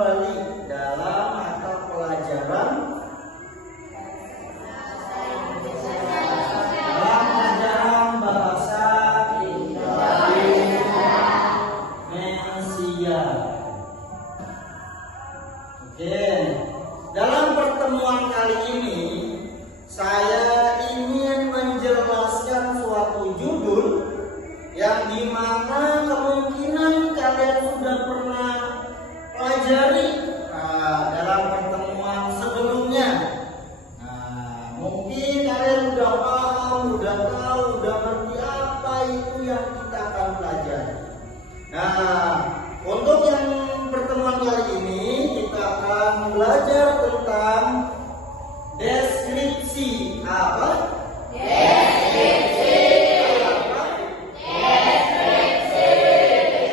kembali dalam mata pelajaran bahasa Indonesia. Oke, dalam pertemuan kali ini saya ingin menjelaskan suatu judul yang dimana kemungkinan kalian sudah pernah pelajari dalam pertemuan sebelumnya. Mungkin kalian udah paham, udah tahu, udah ngerti apa itu yang kita akan pelajari. Untuk yang pertemuan kali ini kita akan belajar tentang deskripsi. Apa? Deskripsi. Apa? Deskripsi.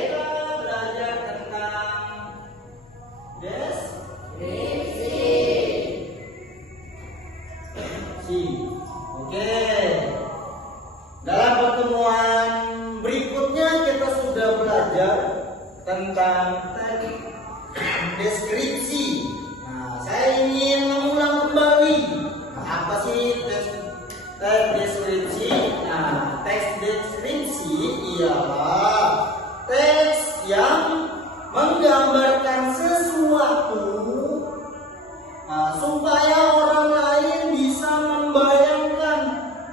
Kita belajar tentang deskripsi. Oke. Dalam pertemuan berikutnya kita sudah belajar tentang deskripsi. Saya ingin mengulang kembali. Apa sih teks deskripsi? Teks deskripsi ialah teks yang menggambarkan sesuatu supaya orang lain bisa membayangkan,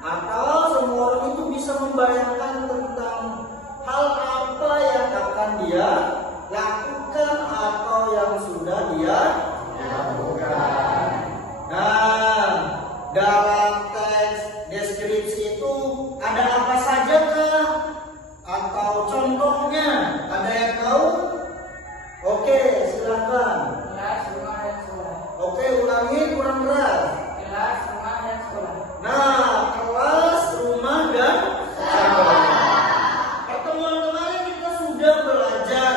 atau semua orang itu bisa membayangkan tentang hal apa yang akan dia lakukan atau yang sudah dia lakukan. Dalam teks deskripsi itu ada apa saja kah? Atau contohnya ada yang tahu? Oke, silakan. Kelas, rumah, dan sekolah. Oke, ulangi kurang keras. Kelas, rumah, dan sekolah. Kelas, rumah, dan sekolah. Pertemuan kemarin kita sudah belajar.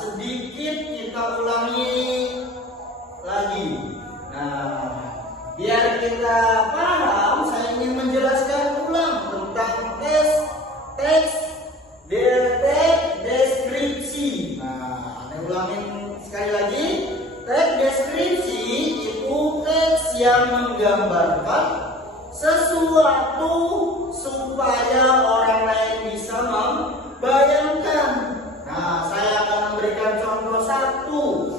Sedikit kita ulangi lagi. Biar kita paham, saya ingin menjelaskan ulang tentang teks deskripsi. Saya ulangin sekali lagi. Teks deskripsi itu teks yang menggambarkan sesuatu supaya orang lain bisa membayangkan. Saya akan memberikan contoh satu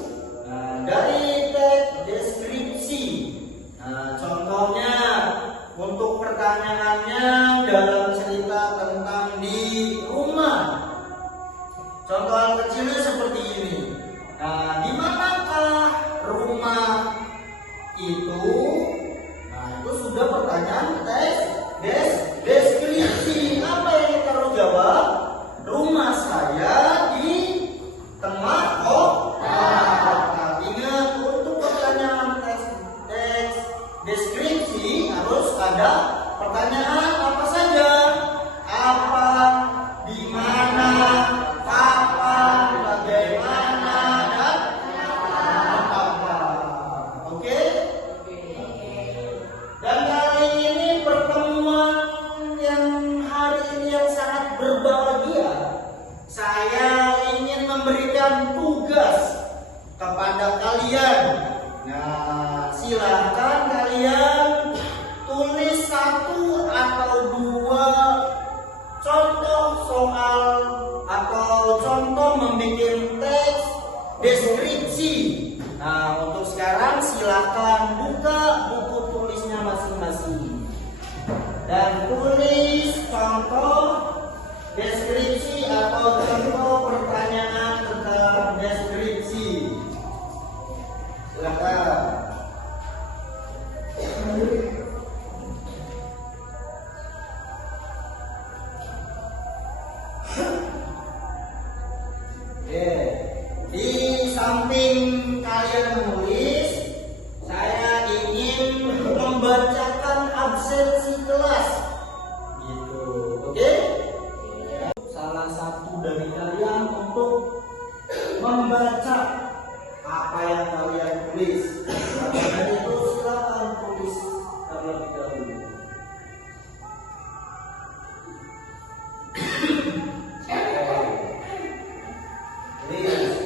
dari teks deskripsi. Contohnya untuk pertanyaannya dalam cerita tentang di rumah. Contoh yang kecilnya seperti ini. Di manakah rumah itu? Itu sudah pertanyaan deskripsi. Apa yang kita harus jawab? Rumah saya di tengah kota. Ingat, untuk pertanyaan teks deskripsi harus ada pertanyaan apa saja. Apa, di mana, kapan, bagaimana, dan apa. Oke? Dan kali ini pertemuan yang hari ini yang sangat berbahagia. Saya ingin memberikan tugas kepada kalian. Silakan kalian tulis satu atau dua contoh soal atau contoh membuat teks deskripsi. Untuk sekarang silakan buka buku tulisnya masing-masing dan tulis contoh deskripsi atau contoh pertanyaan tentang deskripsi. Silakan. Di samping kalian menulis, saya ingin membacakan absensi kelas. Gitu, oke? Salah satu dari kalian untuk membaca apa yang kalian tulis. Karena itu silakan tulis terlebih dahulu. Please.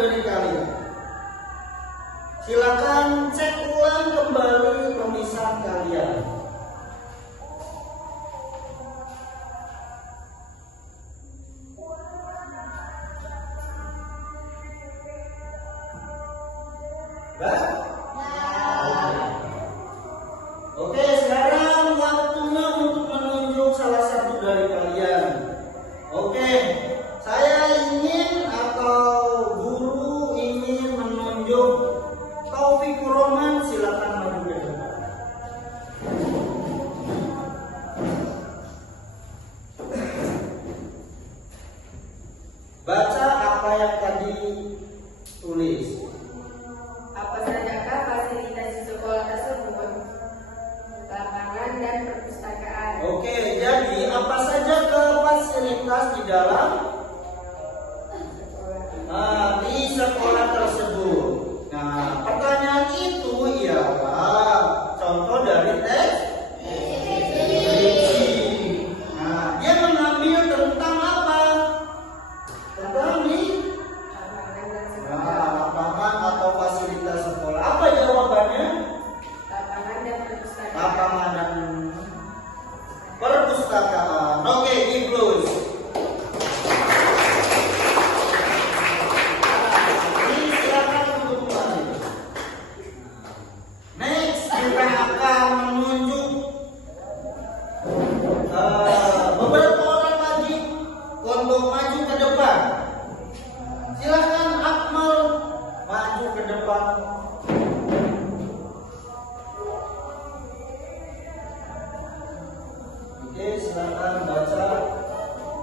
dari kalian. Silakan cek ulang kembali tulisan kalian. Oke, sekarang waktunya untuk menunjuk salah satu dari kalian. Oke, saya ingin atau guru ingin menunjuk Taufikur Roman, silakan maju ke depan. Baca apa yang tadi tulis. Apa sajakah fasilitas di sekolah tersebut? Lapangan dan perpustakaan. Oke, jadi apa saja ke fasilitas di dalam di sekolah tersebut? Nah, pertanyaan itu ialah contoh dari tes skripsi. Nah, dia mengambil tentang apa? Tentang Lapangan dan sekolah. lapangan atau fasilitas sekolah. Apa jawabannya? Lapangan dan perpustakaan. Lapangan dan perpustakaan. Oke, Iblus. Ini silakan untuk kembali. Next, kita akan menunjuk beberapa orang lagi untuk maju ke depan. Silakan Akmal maju ke depan. Oke, silakan baca.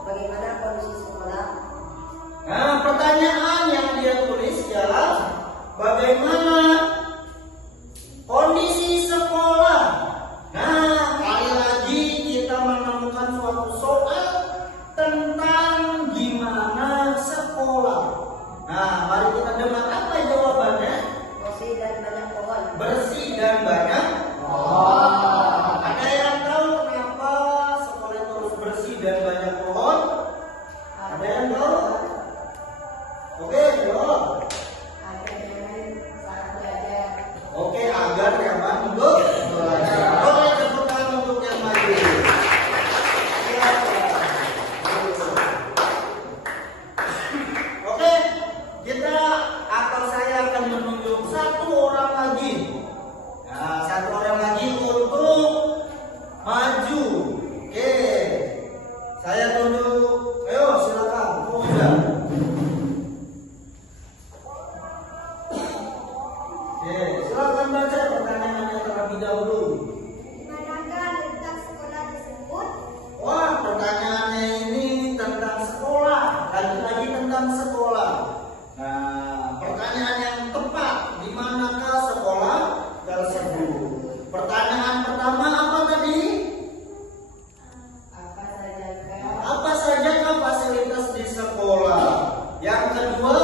Bagaimana kondisi sekolah? Nah, pertanyaan yang dia tulis ialah bagaimana kondisi sekolah. Nah, kali lagi kita menemukan suatu soal tentang gimana sekolah. Nah, mari kita dengar apa jawabannya. Bersih dan banyak pohon. Bersih dan banyak. Ada yang tahu kenapa sekolah itu harus bersih dan banyak pohon? Ada yang tahu? Oke, jawab. Agar nyaman saat belajar. Oke, agar nyaman untuk belajar. Boleh tepuk tangan untuk yang maju. Silakan. Oke, kita atau saya akan menunjuk satu orang lagi. Nah, satu orang lagi untuk maju. Oke, saya tunjuk. Ayo, silakan. Udah. Oke, silakan baca pertanyaannya terlebih dahulu. Manakah letak sekolah tersebut? Wah, pertanyaannya ini tentang sekolah. Lagi-lagi tentang sekolah. Nah, pertanyaan yang tepat, di manakah sekolah tersebut? Pertanyaan pertama apa tadi? Apa sajakah? Apa sajakah fasilitas di sekolah? Yang kedua,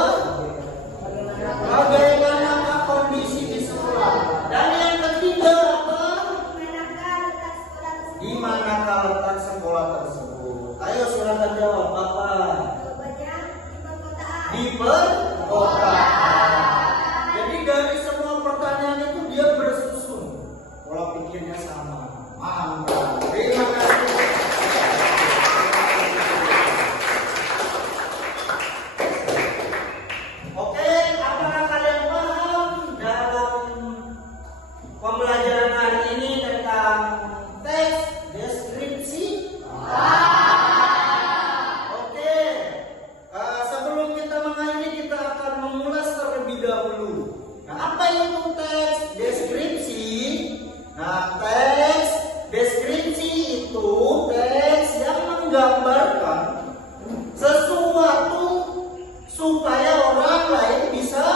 bagaimanakah kondisi di sekolah? Dan yang ketiga apa? Manakah letak sekolah tersebut? Di manakah letak sekolah tersebut? Ayo silakan jawab apa? Jawabannya di perkotaan. Di perkotaan. Jadi dari semua pertanyaan itu dia bersusun, pola pikirnya sama. Mantap. Terima kasih. Oke, apakah kalian paham dalam pembelajaran hari ini tentang teks deskripsi? Oke, sebelum kita mengakhiri kita akan mengulas terlebih dahulu. Nah, apa itu teks deskripsi? Nah, teks deskripsi itu teks yang menggambarkan sesuatu supaya orang lain bisa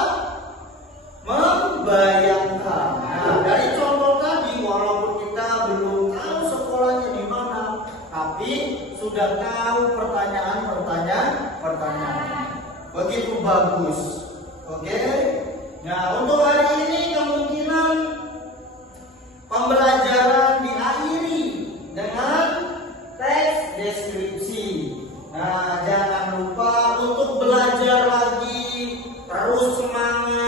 membayangkan. Nah, dari contoh tadi, walaupun kita belum tahu sekolahnya di mana, tapi sudah tahu pertanyaan. Begitu bagus. Oke. Nah, untuk hari ini kemungkinan pembelajaran diakhiri dengan teks deskripsi. Nah, jangan lupa untuk belajar lagi Terus semangat.